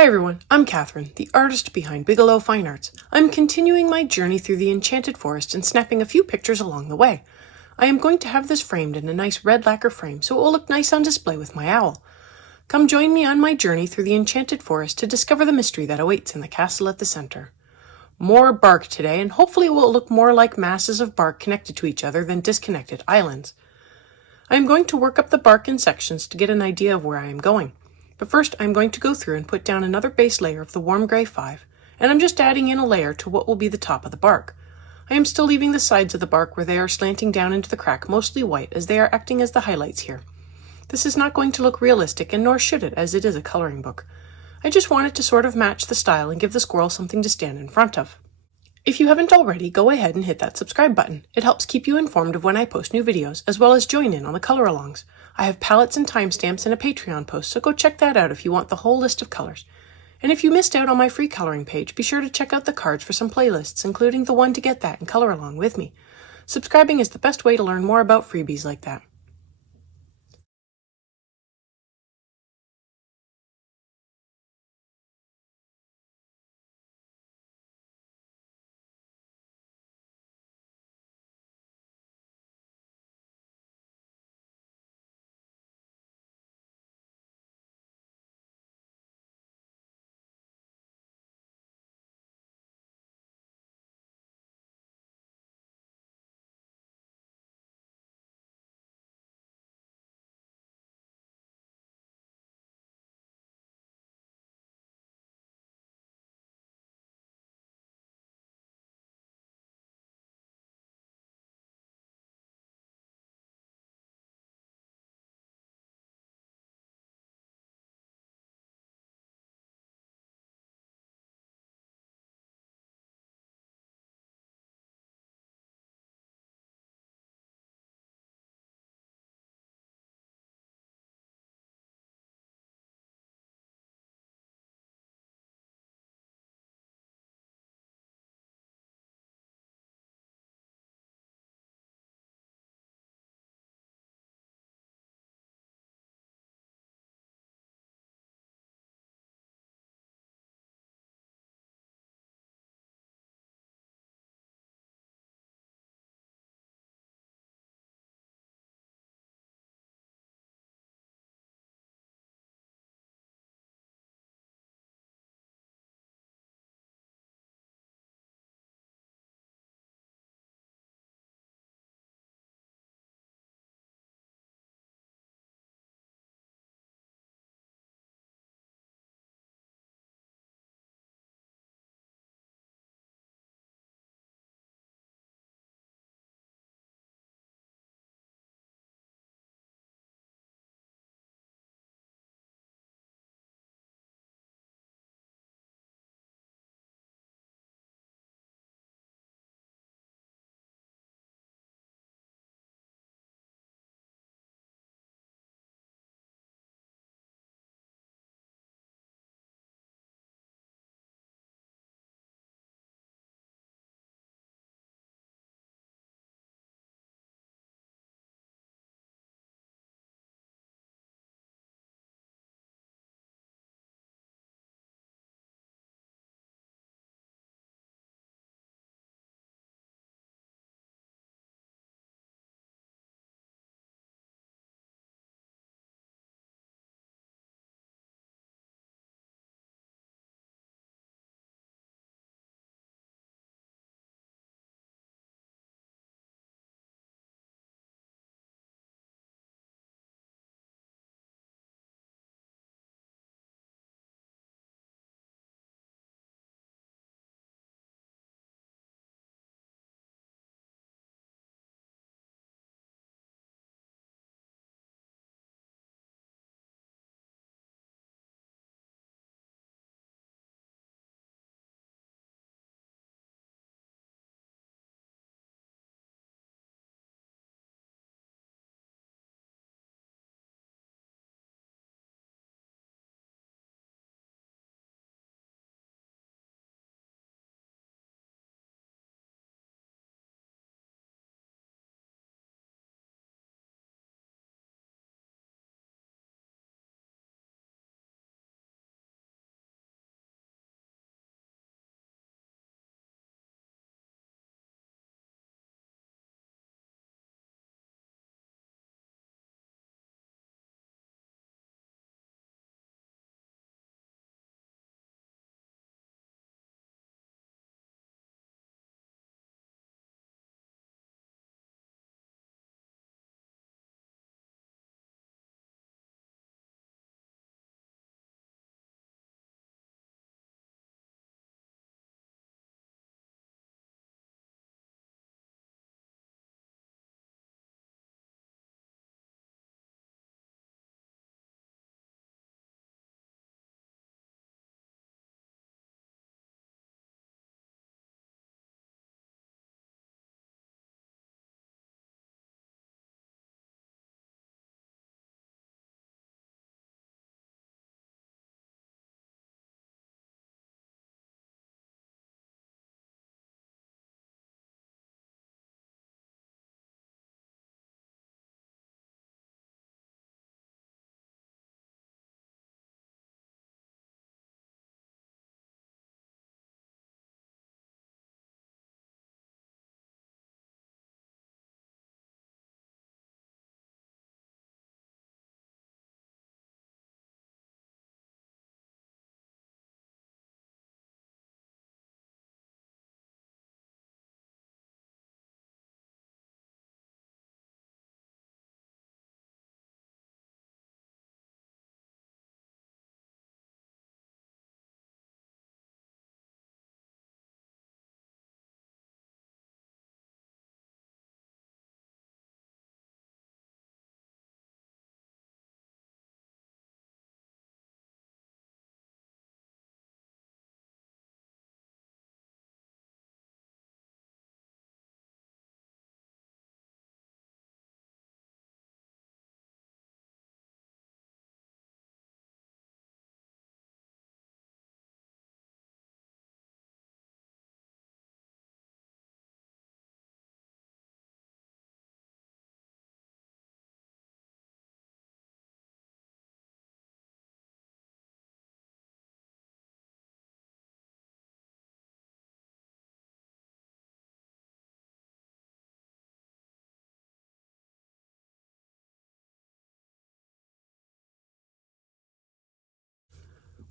Hi everyone, I'm Catherine, the artist behind Bigelow Fine Arts. I'm continuing my journey through the Enchanted Forest and snapping a few pictures along the way. I am going to have this framed in a nice red lacquer frame so it will look nice on display with my owl. Come join me on my journey through the Enchanted Forest to discover the mystery that awaits in the castle at the center. More bark today, and hopefully it will look more like masses of bark connected to each other than disconnected islands. I am going to work up the bark in sections to get an idea of where I am going. But first I'm going to go through and put down another base layer of the warm gray 5, and I'm just adding in a layer to what will be the top of the bark. I am still leaving the sides of the bark where they are slanting down into the crack mostly white, as they are acting as the highlights here. This is not going to look realistic, and nor should it, as it is a coloring book. I just wanted to sort of match the style and give the squirrel something to stand in front of. If you haven't already, go ahead and hit that subscribe button. It helps keep you informed of when I post new videos, as well as join in on the color-alongs. I have palettes and timestamps in a Patreon post, so go check that out if you want the whole list of colors. And if you missed out on my free coloring page, be sure to check out the cards for some playlists, including the one to get that and color along with me. Subscribing is the best way to learn more about freebies like that.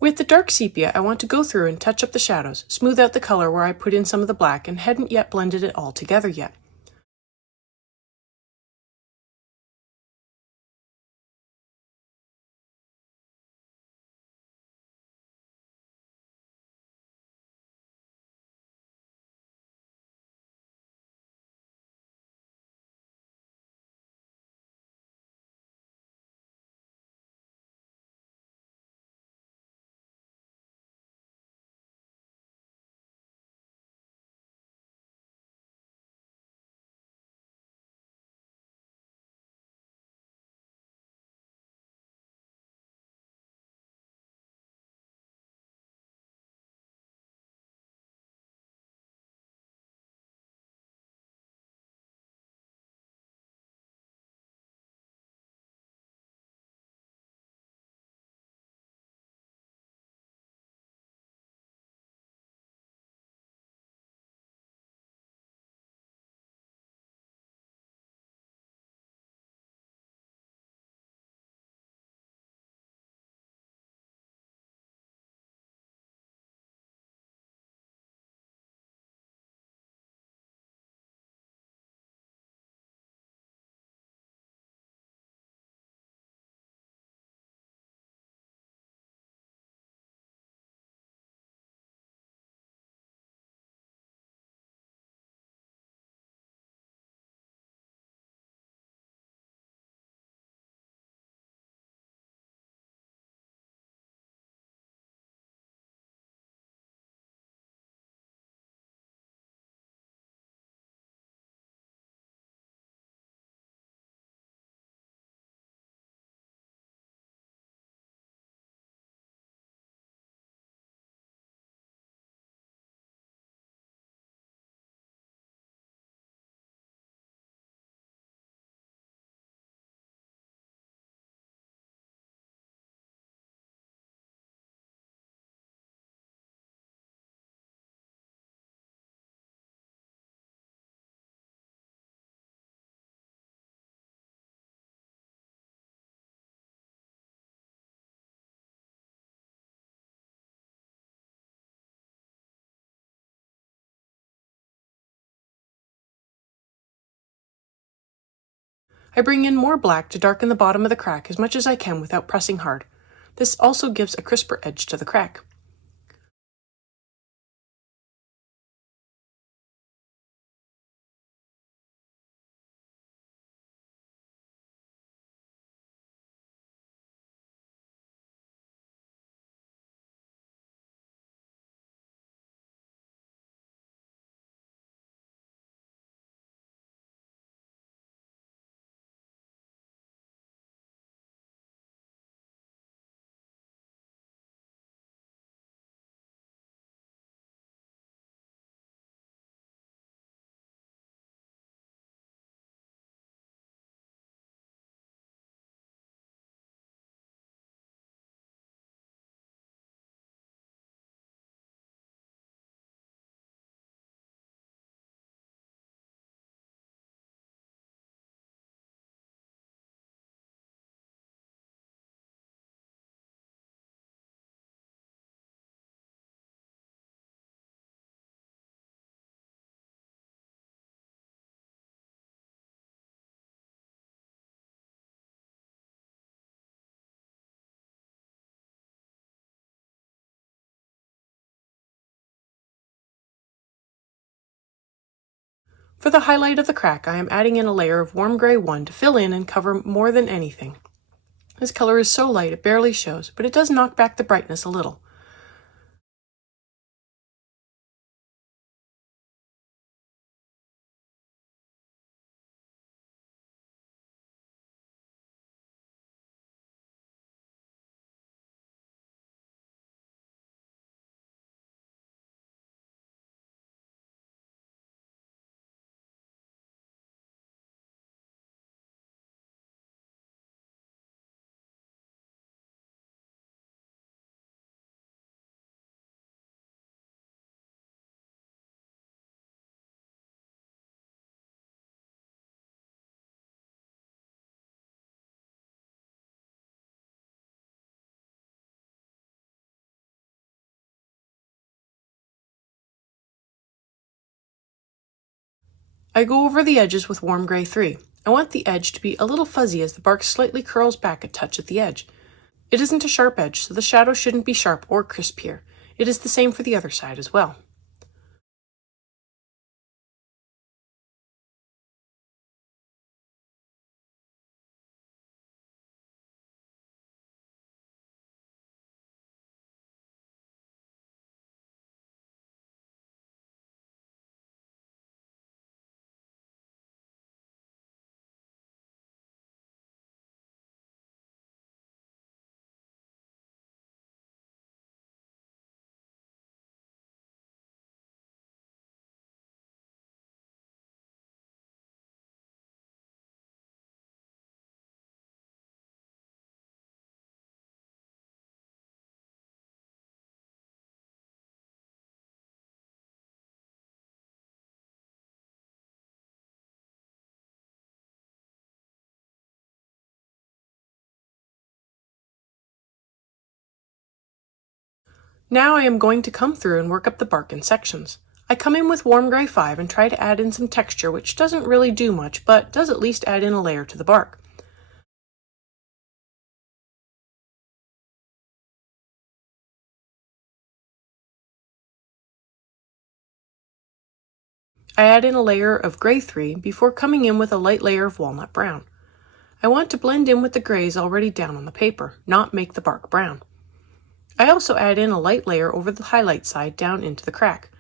With the dark sepia, I want to go through and touch up the shadows, smooth out the color where I put in some of the black and hadn't yet blended it all together yet. I bring in more black to darken the bottom of the crack as much as I can without pressing hard. This also gives a crisper edge to the crack. For the highlight of the crack, I am adding in a layer of warm gray 1 to fill in and cover more than anything. This color is so light it barely shows, but it does knock back the brightness a little. I go over the edges with warm gray 3. I want the edge to be a little fuzzy as the bark slightly curls back a touch at the edge. It isn't a sharp edge, so the shadow shouldn't be sharp or crisp here. It is the same for the other side as well. Now I am going to come through and work up the bark in sections. I come in with warm gray 5 and try to add in some texture, which doesn't really do much, but does at least add in a layer to the bark. I add in a layer of gray 3 before coming in with a light layer of walnut brown. I want to blend in with the grays already down on the paper, not make the bark brown. I also add in a light layer over the highlight side down into the crack.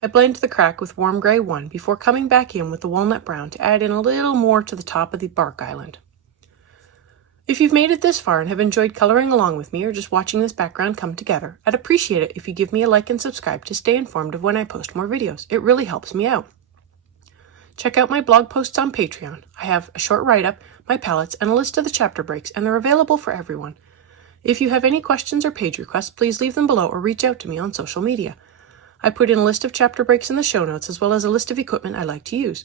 I blend the crack with warm gray 1 before coming back in with the walnut brown to add in a little more to the top of the bark island. If you've made it this far and have enjoyed coloring along with me or just watching this background come together, I'd appreciate it if you give me a like and subscribe to stay informed of when I post more videos. It really helps me out. Check out my blog posts on Patreon. I have a short write-up, my palettes, and a list of the chapter breaks, and they're available for everyone. If you have any questions or page requests, please leave them below or reach out to me on social media. I put in a list of chapter breaks in the show notes as well as a list of equipment I like to use.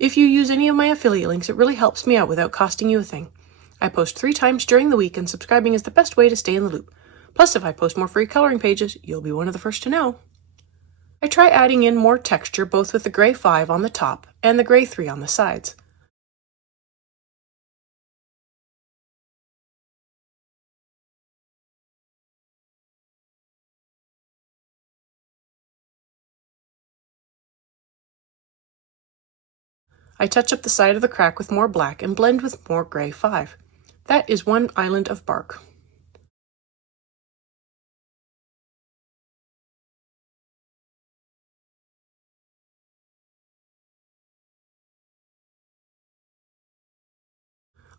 If you use any of my affiliate links, it really helps me out without costing you a thing. I post 3 times during the week, and subscribing is the best way to stay in the loop. Plus, if I post more free coloring pages, you'll be one of the first to know. I try adding in more texture both with the gray 5 on the top and the gray 3 on the sides. I touch up the side of the crack with more black and blend with more gray 5. That is one island of bark.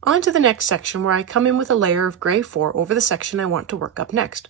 On to the next section where I come in with a layer of gray 4 over the section I want to work up next.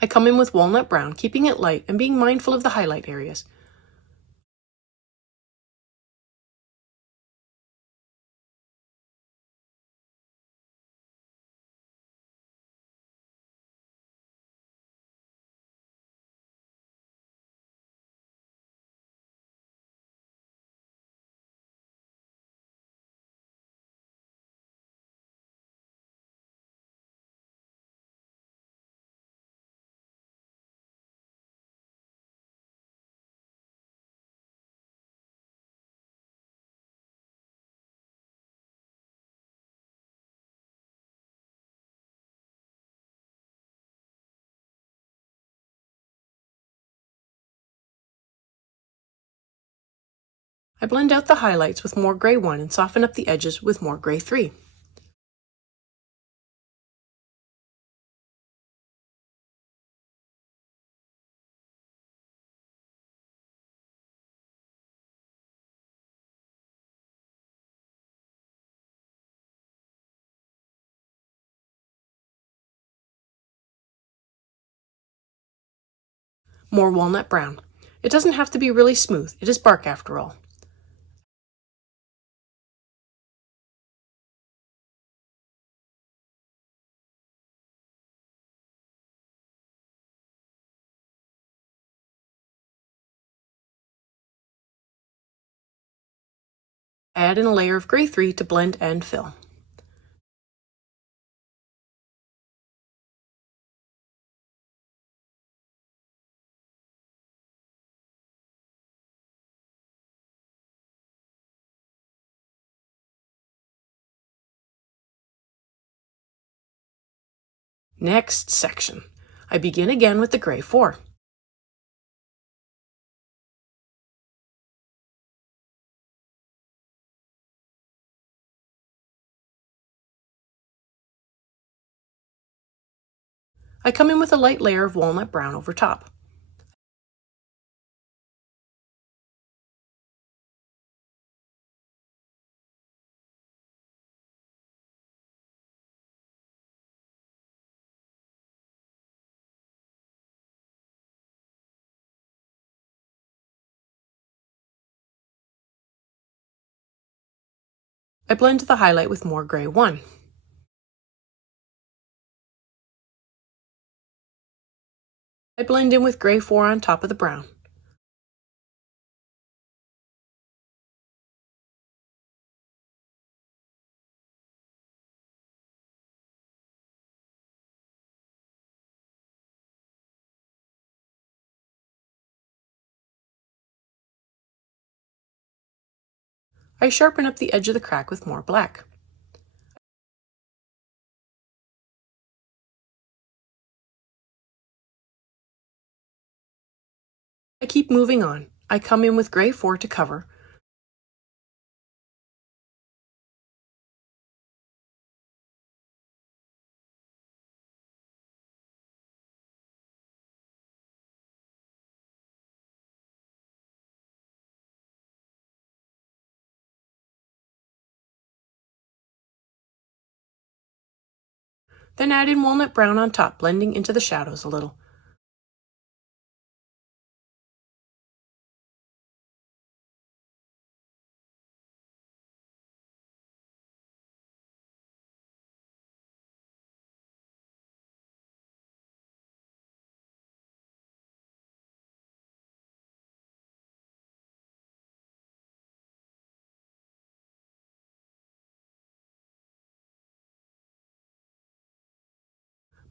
I come in with walnut brown, keeping it light and being mindful of the highlight areas. I blend out the highlights with more gray 1 and soften up the edges with more gray 3. More walnut brown. It doesn't have to be really smooth, it is bark after all. I add in a layer of gray 3 to blend and fill. Next section. I begin again with the gray 4. I come in with a light layer of walnut brown over top. I blend the highlight with more gray 1. I blend in with gray 4 on top of the brown. I sharpen up the edge of the crack with more black. I keep moving on. I come in with gray 4 to cover. Then add in walnut brown on top, blending into the shadows a little.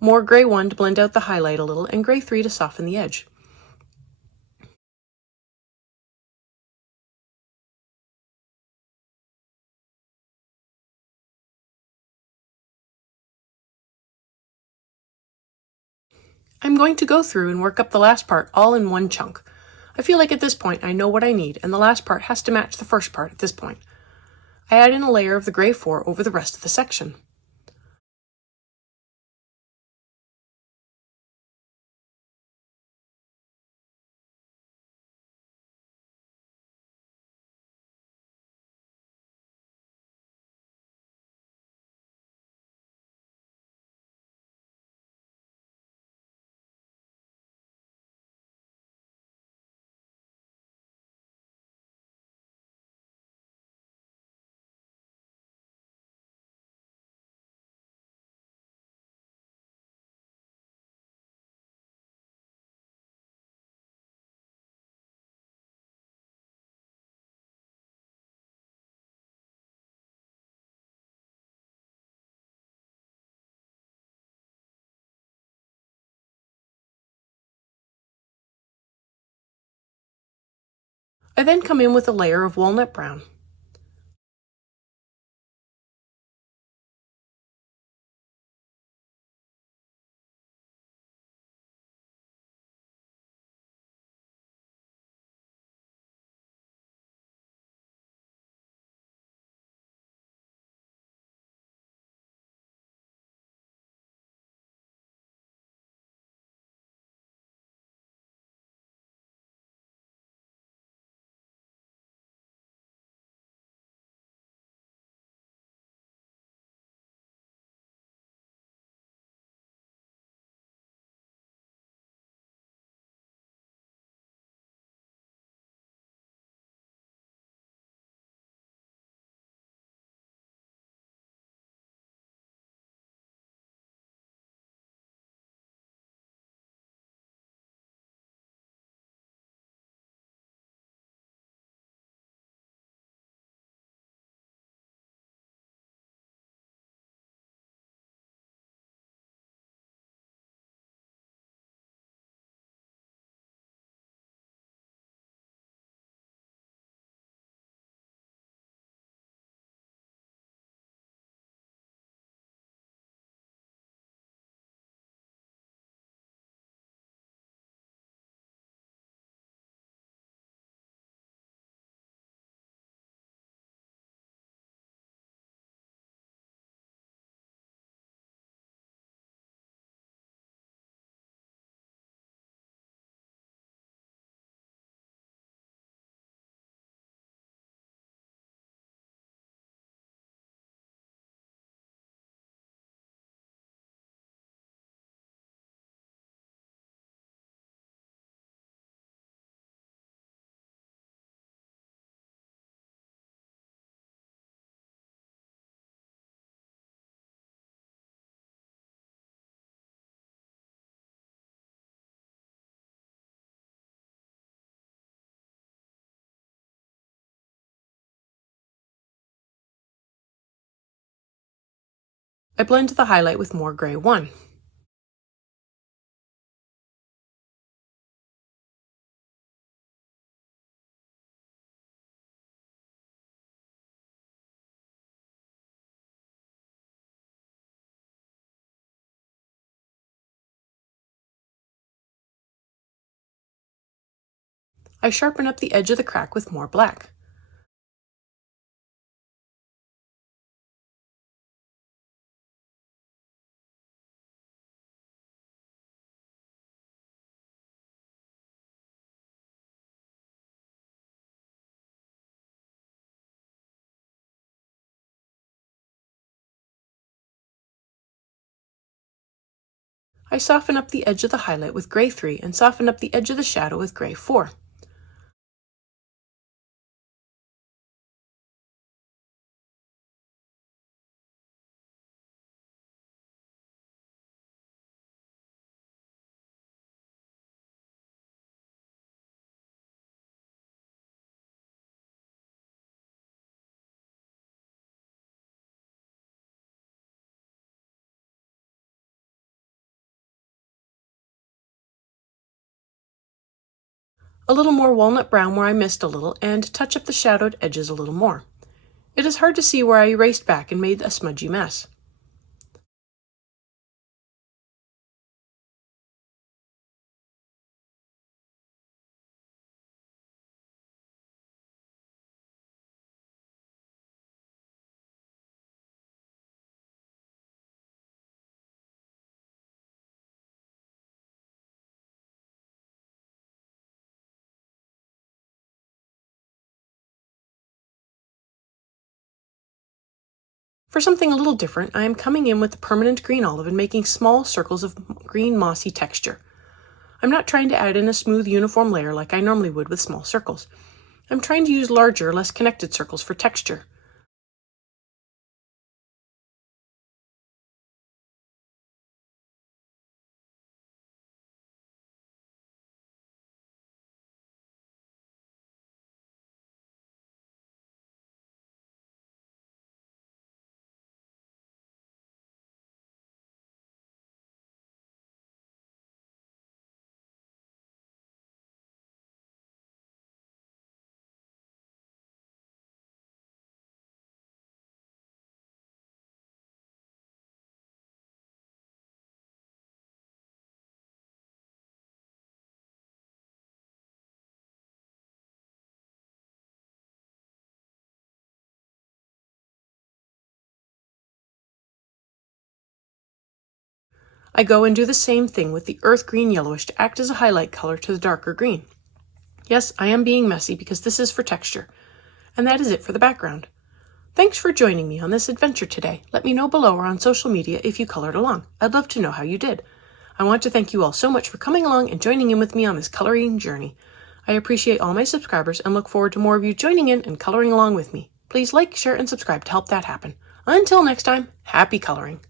More gray 1 to blend out the highlight a little, and gray 3 to soften the edge. I'm going to go through and work up the last part all in one chunk. I feel like at this point I know what I need, and the last part has to match the first part at this point. I add in a layer of the gray 4 over the rest of the section. I then come in with a layer of walnut brown. I blend the highlight with more gray 1. I sharpen up the edge of the crack with more black. I soften up the edge of the highlight with gray 3 and soften up the edge of the shadow with gray 4. A little more walnut brown where I missed a little, and touch up the shadowed edges a little more. It is hard to see where I erased back and made a smudgy mess. For something a little different, I am coming in with the permanent green olive and making small circles of green mossy texture. I'm not trying to add in a smooth uniform layer like I normally would with small circles. I'm trying to use larger, less connected circles for texture. I go and do the same thing with the earth green yellowish to act as a highlight color to the darker green. Yes, I am being messy because this is for texture. And that is it for the background. Thanks for joining me on this adventure today. Let me know below or on social media if you colored along. I'd love to know how you did. I want to thank you all so much for coming along and joining in with me on this coloring journey. I appreciate all my subscribers and look forward to more of you joining in and coloring along with me. Please like, share, and subscribe to help that happen. Until next time, happy coloring.